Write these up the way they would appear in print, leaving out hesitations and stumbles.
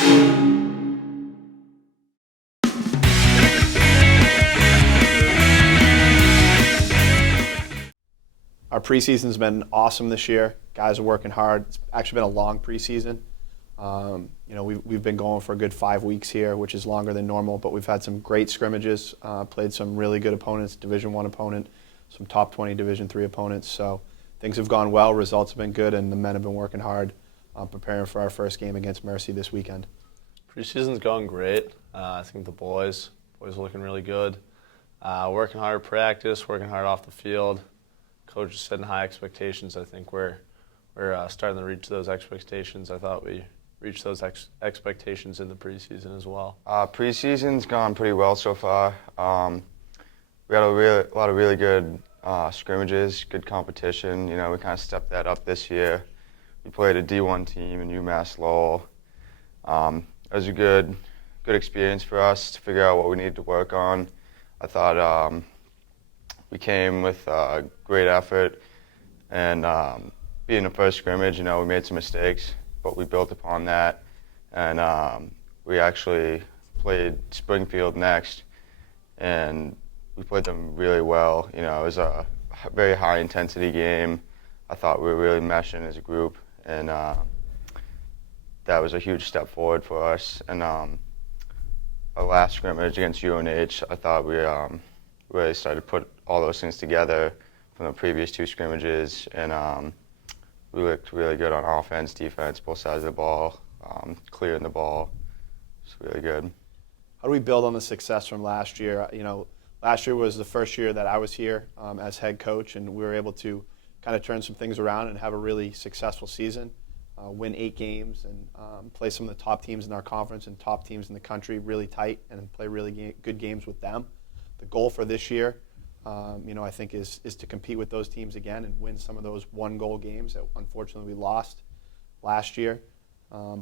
Our preseason's been awesome this year. Guys are working hard. It's actually been a long preseason. We've been going for a good 5 weeks here, which is longer than normal, but we've had some great scrimmages, played some really good opponents, Division I opponent, some top 20 Division III opponents. So things have gone well, results have been good, and the men have been working hard preparing for our first game against Mercy this weekend. Preseason's going great. I think the boys are looking really good. Working hard at practice, working hard off the field. Coach is setting high expectations. I think we're starting to reach those expectations. I thought we reached those expectations in the preseason as well. Preseason's gone pretty well so far. We had a lot of really good scrimmages, good competition. We kind of stepped that up this year. We played a D1 team in UMass Lowell. It was a good experience for us to figure out what we needed to work on. I thought we came with a great effort, and being the first scrimmage, we made some mistakes, but we built upon that, and we actually played Springfield next, and we played them really well. It was a very high-intensity game. I thought we were really meshing as a group, and that was a huge step forward for us. And our last scrimmage against UNH, I thought we really started to put all those things together from the previous 2 scrimmages, and we looked really good on offense, defense, both sides of the ball, clearing the ball. It's really good. How do we build on the success from last year? Last year was the first year that I was here as head coach, and we were able to kind of turn some things around and have a really successful season, win 8 games, and play some of the top teams in our conference and top teams in the country really tight and play really good games with them. The goal for this year, I think is to compete with those teams again and win some of those 1-goal games that unfortunately we lost last year.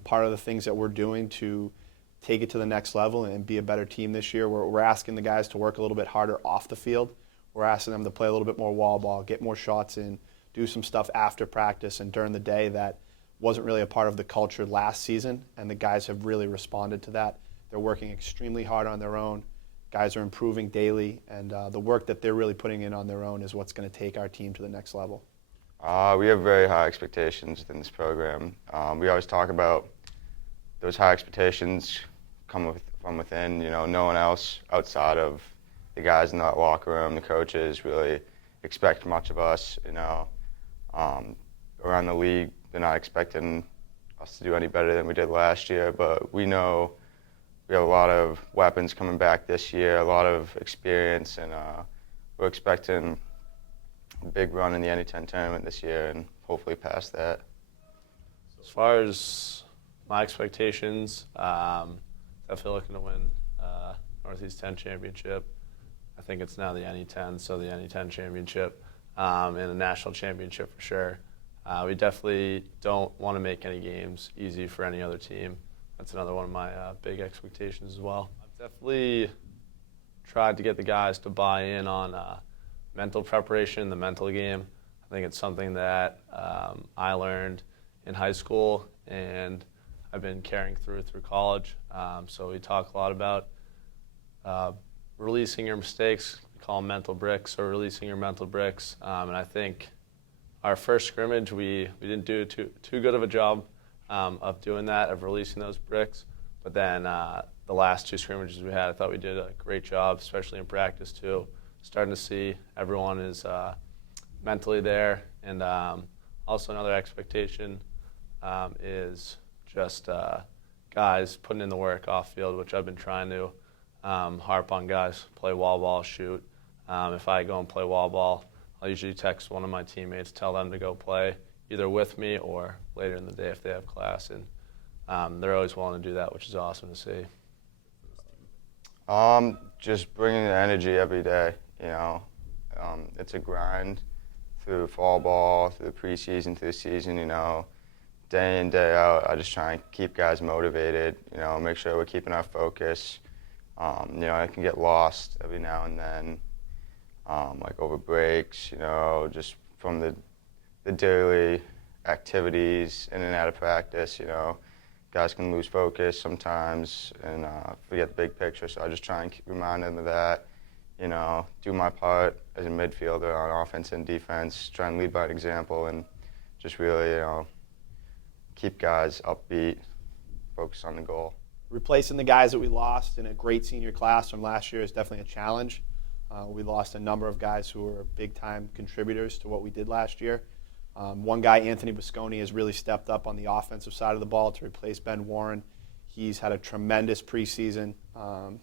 Part of the things that we're doing to take it to the next level and be a better team this year, we're asking the guys to work a little bit harder off the field. We're asking them to play a little bit more wall ball, get more shots in, do some stuff after practice and during the day that wasn't really a part of the culture last season, and the guys have really responded to that. They're working extremely hard on their own. Guys are improving daily, and the work that they're really putting in on their own is what's going to take our team to the next level. We have very high expectations within this program. We always talk about those high expectations come from within. No one else outside of the guys in that locker room, the coaches, really expect much of us. Around the league, they're not expecting us to do any better than we did last year, but we know we have a lot of weapons coming back this year, a lot of experience, and we're expecting a big run in the NE10 tournament this year and hopefully past that. As far as my expectations, definitely looking to win Northeast 10 championship. I think it's now the NE10, so the NE10 championship and a national championship for sure. We definitely don't want to make any games easy for any other team. That's another one of my big expectations as well. I've definitely tried to get the guys to buy in on mental preparation, the mental game. I think it's something that I learned in high school and I've been carrying through college. So we talk a lot about releasing your mistakes, we call them mental bricks, or releasing your mental bricks. And I think our first scrimmage, we didn't do too good of a job of doing that, of releasing those bricks. But then the last 2 scrimmages we had, I thought we did a great job, especially in practice too. Starting to see everyone is mentally there. And also another expectation is just guys putting in the work off field, which I've been trying to harp on guys, play wall ball, shoot. If I go and play wall ball, I'll usually text one of my teammates, tell them to go play either with me or later in the day if they have class. And they're always willing to do that, which is awesome to see. Just bringing the energy every day, it's a grind through fall ball, through the preseason, through the season, day in, day out. I just try and keep guys motivated, make sure we're keeping our focus. I can get lost every now and then, like over breaks, just from the daily activities in and out of practice, guys can lose focus sometimes and forget the big picture. So I just try and remind them of that. You know, do my part as a midfielder on offense and defense, try and lead by an example, and just really, you know, keep guys upbeat, focus on the goal. Replacing the guys that we lost in a great senior class from last year is definitely a challenge. We lost a number of guys who were big-time contributors to what we did last year. One guy, Anthony Busconi, has really stepped up on the offensive side of the ball to replace Ben Warren. He's had a tremendous preseason.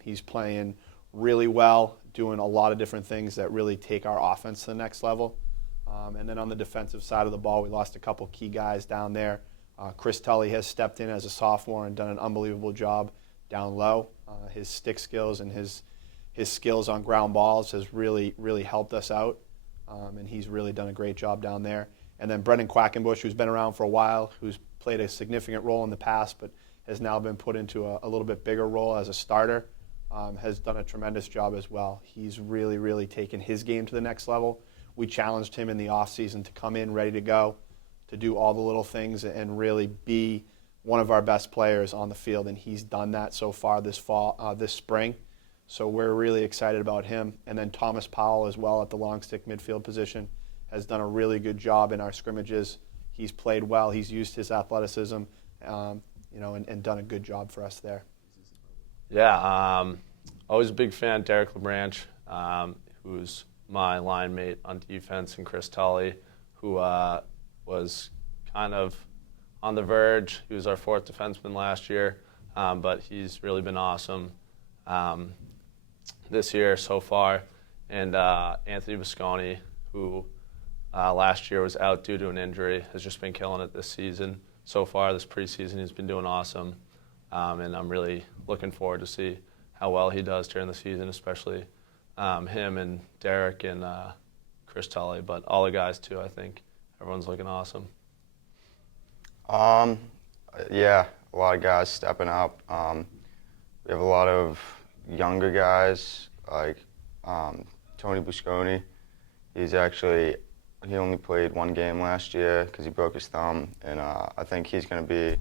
He's playing really well, doing a lot of different things that really take our offense to the next level. And then on the defensive side of the ball, we lost a couple key guys down there. Chris Tully has stepped in as a sophomore and done an unbelievable job down low. His stick skills and his skills on ground balls has really, really helped us out. And he's really done a great job down there. And then Brendan Quackenbush, who's been around for a while, who's played a significant role in the past, but has now been put into a little bit bigger role as a starter, has done a tremendous job as well. He's really, really taken his game to the next level. We challenged him in the offseason to come in ready to go, to do all the little things and really be one of our best players on the field, and he's done that so far this spring. So we're really excited about him. And then Thomas Powell as well at the long stick midfield position has done a really good job in our scrimmages. He's played well. He's used his athleticism, and done a good job for us there. Yeah, always a big fan of Derek LeBranch, who's my line mate on defense, and Chris Tully, who was kind of on the verge. He was our fourth defenseman last year, but he's really been awesome this year so far. And Anthony Busconi, who last year was out due to an injury, has just been killing it this season. So far, this preseason, he's been doing awesome. And I'm really looking forward to see how well he does during the season, especially him and Derek and Chris Tully, but all the guys too. I think everyone's looking awesome. Yeah, a lot of guys stepping up. We have a lot of younger guys like Tony Busconi. He only played one game last year because he broke his thumb, and I think he's going to be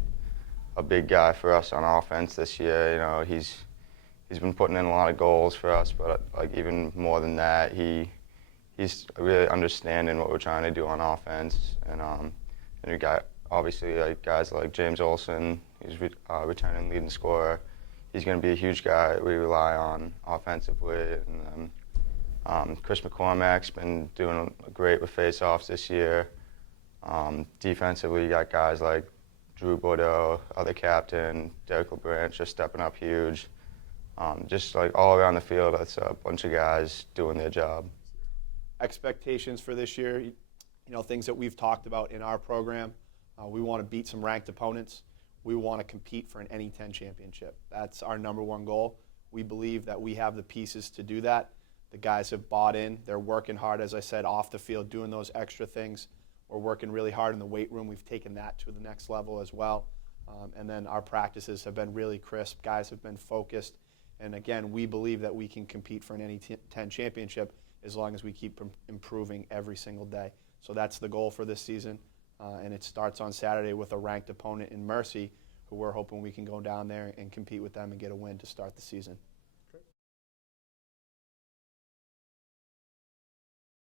a big guy for us on offense this year. You know, he's been putting in a lot of goals for us, but like even more than that, he's really understanding what we're trying to do on offense. And we got obviously like guys like James Olsen, he's returning leading scorer. He's going to be a huge guy we rely on offensively. And Chris McCormack's been doing great with face-offs this year. Defensively, you got guys like Drew Bourdeau, other captain, Derek LeBranch just stepping up huge. Just like all around the field, that's a bunch of guys doing their job. Expectations for this year, things that we've talked about in our program. We want to beat some ranked opponents. We want to compete for an NE10 championship. That's our number one goal. We believe that we have the pieces to do that. The guys have bought in. They're working hard, as I said, off the field, doing those extra things. We're working really hard in the weight room. We've taken that to the next level as well. And then our practices have been really crisp. Guys have been focused. And again, we believe that we can compete for an NE10 championship as long as we keep improving every single day. So that's the goal for this season. And it starts on Saturday with a ranked opponent in Mercy, who we're hoping we can go down there and compete with them and get a win to start the season.